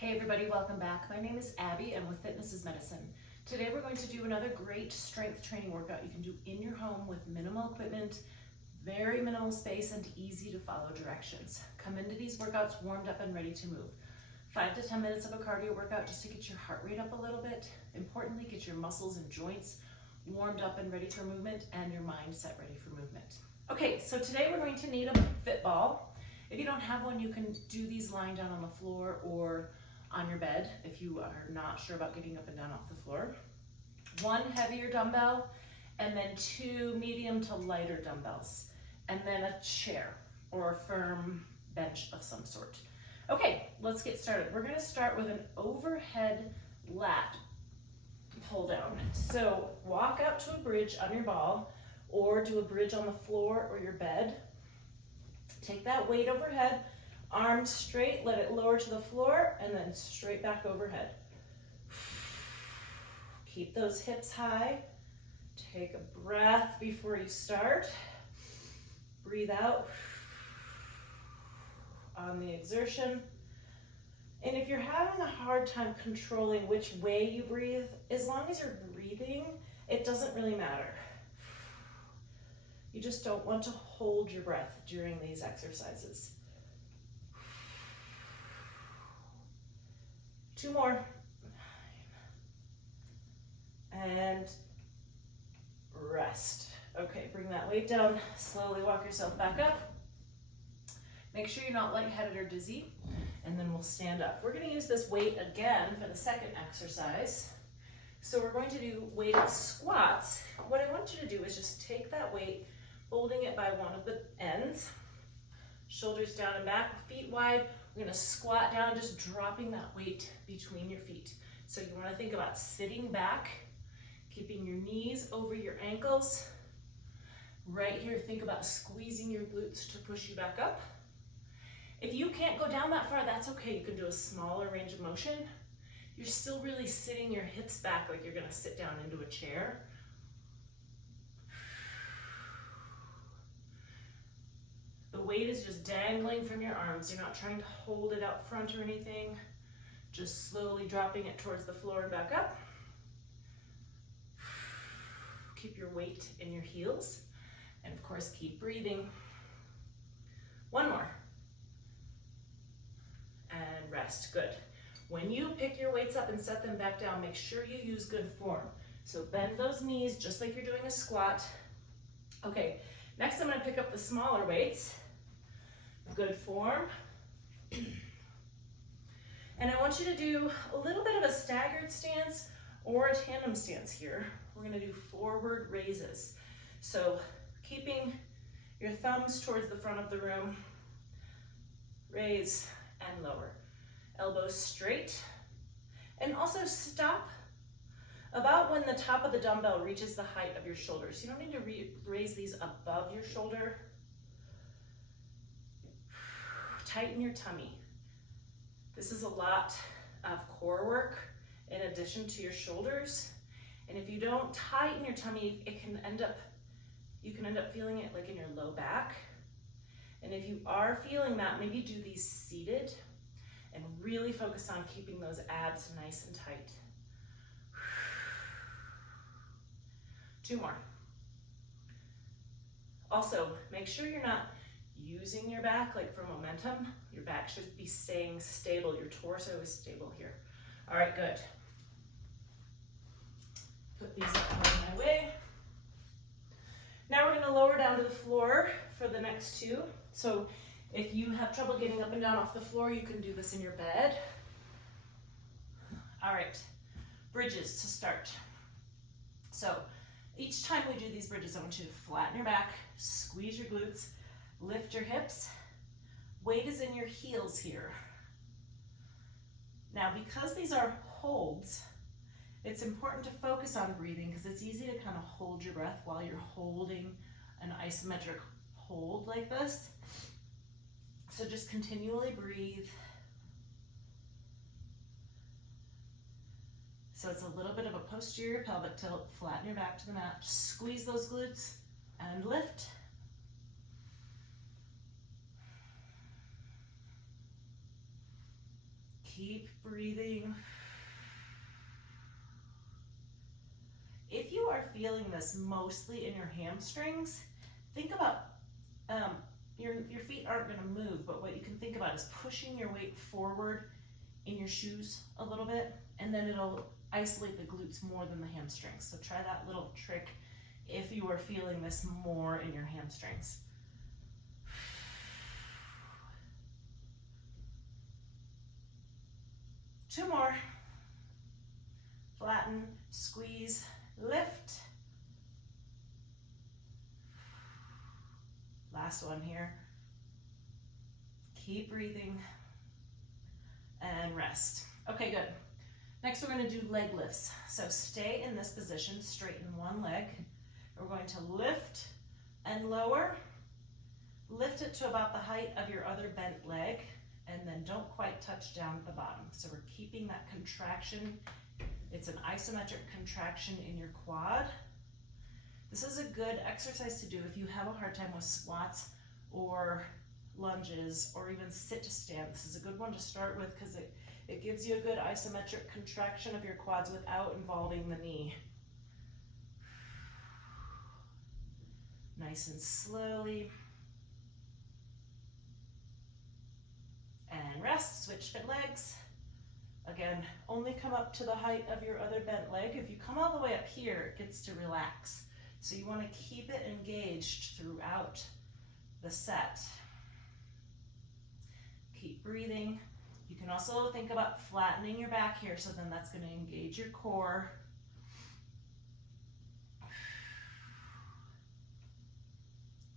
Hey everybody, welcome back. My name is Abby and with Fitness is Medicine. Today we're going to do another great strength training workout you can do in your home with minimal equipment, very minimal space, and easy to follow directions. Come into these workouts warmed up and ready to move. 5 to 10 minutes of a cardio workout just to get your heart rate up a little bit. Importantly, get your muscles and joints warmed up and ready for movement and your mindset ready for movement. Okay, so today we're going to need a fit ball. If you don't have one, you can do these lying down on the floor or on your bed if you are not sure about getting up and down off the floor. 1 heavier dumbbell, and then 2 medium to lighter dumbbells, and then a chair or a firm bench of some sort. Okay, let's get started. We're gonna start with an overhead lat pull down. So walk out to a bridge on your ball or do a bridge on the floor or your bed. Take that weight overhead, arms straight, let it lower to the floor, and then straight back overhead. Keep those hips high. Take a breath before you start. Breathe out on the exertion. And if you're having a hard time controlling which way you breathe, as long as you're breathing, it doesn't really matter. You just don't want to hold your breath during these exercises. 2 more. And rest. Okay, bring that weight down. Slowly walk yourself back up. Make sure you're not lightheaded or dizzy. And then we'll stand up. We're going to use this weight again for the second exercise. So we're going to do weighted squats. What I want you to do is just take that weight, holding it by one of the ends, shoulders down and back, feet wide. We're going to squat down, just dropping that weight between your feet. So you want to think about sitting back, keeping your knees over your ankles. Right here, think about squeezing your glutes to push you back up. If you can't go down that far, that's okay. You can do a smaller range of motion. You're still really sitting your hips back like you're going to sit down into a chair. The weight is just dangling from your arms. You're not trying to hold it out front or anything. Just slowly dropping it towards the floor and back up. Keep your weight in your heels. And of course, keep breathing. 1 more. And rest. Good. When you pick your weights up and set them back down, make sure you use good form. So bend those knees just like you're doing a squat. Okay, next I'm going to pick up the smaller weights. Good form. And I want you to do a little bit of a staggered stance or a tandem stance here. We're going to do forward raises. So keeping your thumbs towards the front of the room, raise and lower. Elbows straight. And also stop about when the top of the dumbbell reaches the height of your shoulders. You don't need to raise these above your shoulder. Tighten your tummy. This is a lot of core work in addition to your shoulders. And if you don't tighten your tummy, you can end up feeling it like in your low back. And if you are feeling that, maybe do these seated and really focus on keeping those abs nice and tight. 2 more. Also, make sure you're not using your back like for momentum. Your back should be staying stable. Your torso is stable here. All right, good. Put these up out of my way. Now we're going to lower down to the floor for the next 2. So if you have trouble getting up and down off the floor, you can do this in your bed. All right, bridges to start. So each time we do these bridges, I want you to flatten your back, squeeze your glutes, lift your hips. Weight is in your heels here. Now, because these are holds, it's important to focus on breathing because it's easy to kind of hold your breath while you're holding an isometric hold like this. So just continually breathe. So it's a little bit of a posterior pelvic tilt. Flatten your back to the mat. Squeeze those glutes and lift. Keep breathing. If you are feeling this mostly in your hamstrings, think about, your feet aren't gonna move, but what you can think about is pushing your weight forward in your shoes a little bit, and then it'll isolate the glutes more than the hamstrings. So try that little trick if you are feeling this more in your hamstrings. Two more. Flatten, squeeze, lift. Last one here. Keep breathing and rest. Okay, good. Next, we're going to do leg lifts. So stay in this position, straighten one leg. We're going to lift and lower. Lift it to about the height of your other bent leg, and then don't quite touch down at the bottom. So we're keeping that contraction. It's an isometric contraction in your quad. This is a good exercise to do if you have a hard time with squats or lunges or even sit to stand. This is a good one to start with because it gives you a good isometric contraction of your quads without involving the knee. Nice and slowly. And rest, switch fit legs. Again, only come up to the height of your other bent leg. If you come all the way up here, it gets to relax. So you want to keep it engaged throughout the set. Keep breathing. You can also think about flattening your back here, so then that's going to engage your core.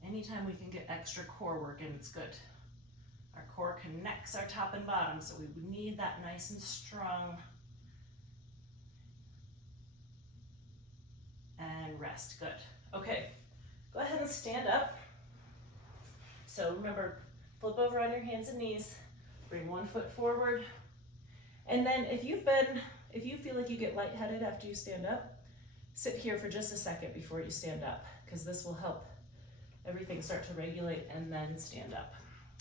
Anytime we can get extra core work in, it's good. Our core connects our top and bottom, so we need that nice and strong. And rest, good. Okay, go ahead and stand up. So remember, flip over on your hands and knees, bring one foot forward. And then if you feel like you get lightheaded after you stand up, sit here for just a second before you stand up, because this will help everything start to regulate and then stand up.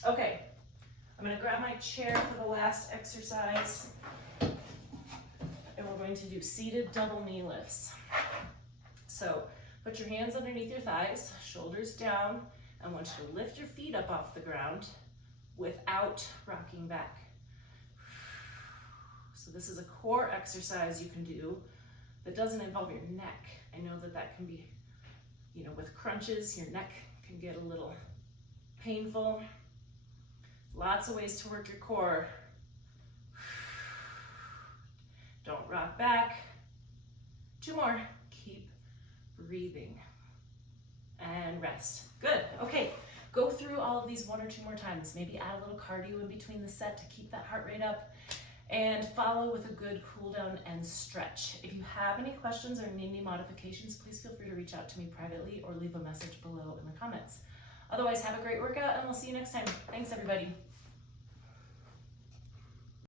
Okay, I'm gonna grab my chair for the last exercise, and we're going to do seated double knee lifts. So put your hands underneath your thighs, shoulders down. I want you to lift your feet up off the ground without rocking back. So this is a core exercise you can do that doesn't involve your neck. I know that can be, with crunches, your neck can get a little painful. Lots of ways to work your core. Don't rock back. Two more. Keep breathing and rest. Good. Okay, go through all of these one or two more times. Maybe add a little cardio in between the set to keep that heart rate up, and follow with a good cool down and stretch. If you have any questions or need any modifications, please feel free to reach out to me privately or leave a message below in the comments. Otherwise, have a great workout, and we'll see you next time. Thanks, everybody.